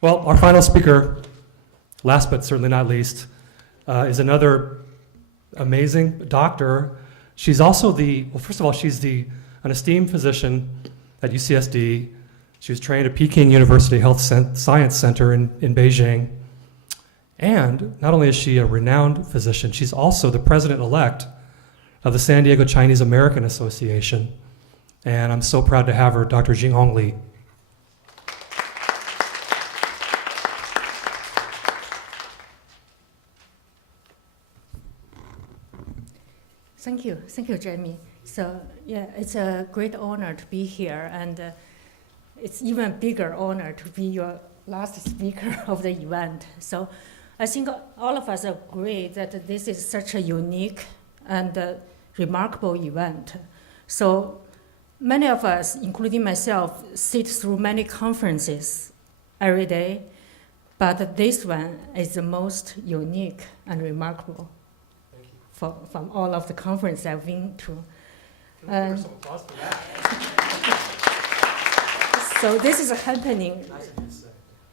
Well, our final speaker, last but certainly not least, is another amazing doctor. She's also first of all, she's an esteemed physician at UCSD. She was trained at Peking University Health Science Center in Beijing. And not only is she a renowned physician, she's also the president-elect of the San Diego Chinese American Association. And I'm so proud to have her, Dr. Jinghong Li. Thank you, Jamie. So yeah, it's a great honor to be here, and it's even a bigger honor to be your last speaker of the event. So I think all of us agree that this is such a unique and remarkable event. So many of us, including myself, sit through many conferences every day, but this one is the most unique and remarkable from all of the conferences I've been to. Can we give some applause for that? So this is happening.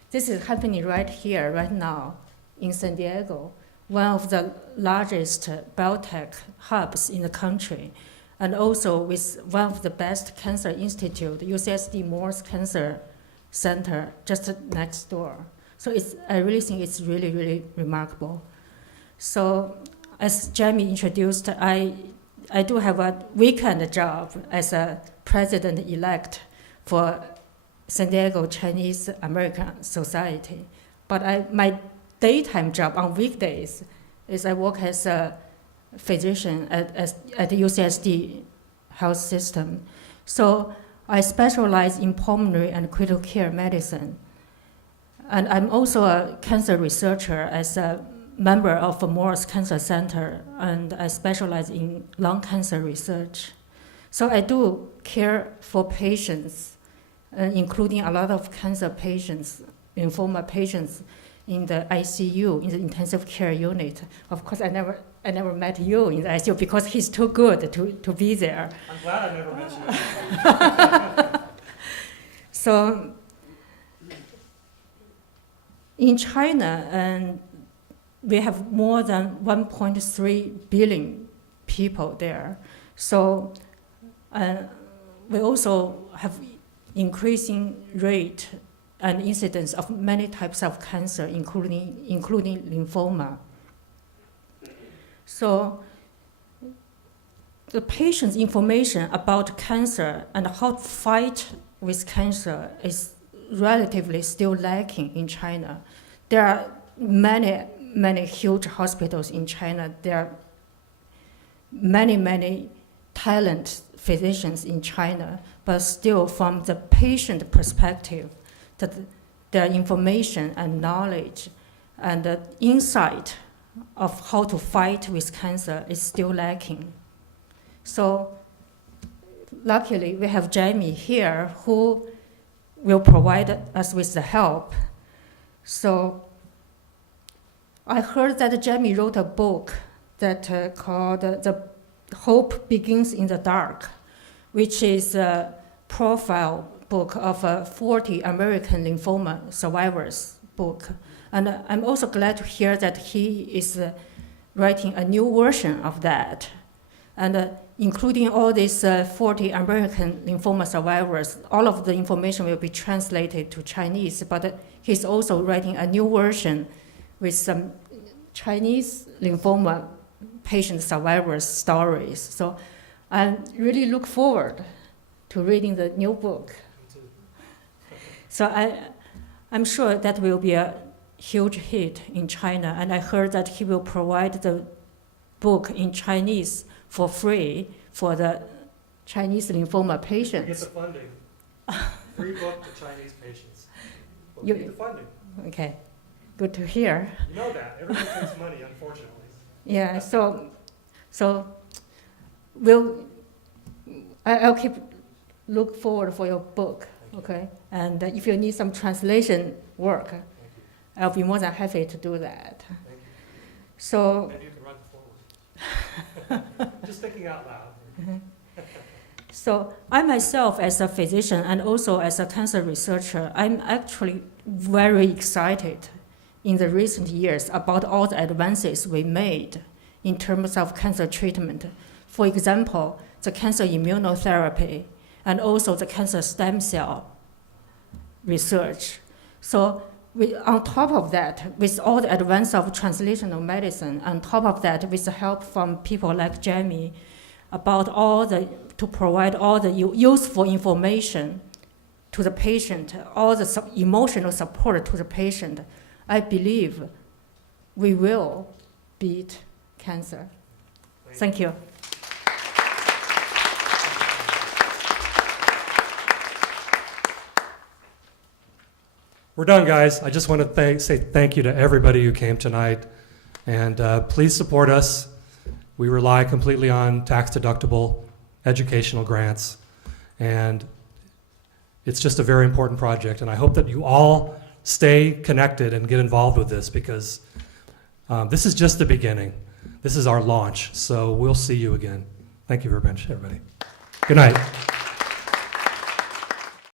This is happening right here, right now, in San Diego, one of the largest biotech hubs in the country, and also with one of the best cancer institute, UCSD Morse Cancer Center, just next door. So I really think it's really, really remarkable. So as Jamie introduced, I do have a weekend job as a president-elect for San Diego Chinese American Society. But my daytime job on weekdays is I work as a physician at the UCSD health system. So I specialize in pulmonary and critical care medicine. And I'm also a cancer researcher as a member of the Morse Cancer Center, and I specialize in lung cancer research. So I do care for patients, including a lot of cancer patients, lymphoma patients in the ICU, in the intensive care unit. Of course, I never met you in the ICU because he's too good to be there. I'm glad I never met you. So in China, and we have more than 1.3 billion people there. So we also have increasing rate and incidence of many types of cancer, including lymphoma. So the patient's information about cancer and how to fight with cancer is relatively still lacking in China. There are many huge hospitals in China. There are many talented physicians in China, but still from the patient perspective, that their information and knowledge and the insight of how to fight with cancer is still lacking. So luckily we have Jamie here who will provide us with the help. So I heard that Jamie wrote a book that called The Hope Begins in the Dark, which is a profile book of 40 American lymphoma survivors book. And I'm also glad to hear that he is writing a new version of that. And including all these 40 American lymphoma survivors, all of the information will be translated to Chinese, but he's also writing a new version with some Chinese lymphoma patient survivors' stories. So I really look forward to reading the new book. So I'm sure that will be a huge hit in China, and I heard that he will provide the book in Chinese for free for the Chinese lymphoma patients. Get the funding. Free book to Chinese patients. We'll get the funding. Okay, good to hear. You know that. Everything takes money, unfortunately. Yeah, so I'll keep look forward for your book, okay? And if you need some translation work, I'll be more than happy to do that. Thank you. So maybe you can run forward. Just thinking out loud. So I myself, as a physician and also as a cancer researcher, I'm actually very excited in the recent years about all the advances we made in terms of cancer treatment. For example, the cancer immunotherapy and also the cancer stem cell research. So on top of that, with all the advance of translational medicine, on top of that, with the help from people like Jamie, to provide all the useful information to the patient, all the emotional support to the patient, I believe we will beat cancer. Thank you. We're done, guys. I just want to say thank you to everybody who came tonight. And please support us. We rely completely on tax-deductible educational grants. And it's just a very important project. And I hope that you all stay connected and get involved with this, because this is just the beginning. This is our launch. So we'll see you again. Thank you very much, everybody. Good night.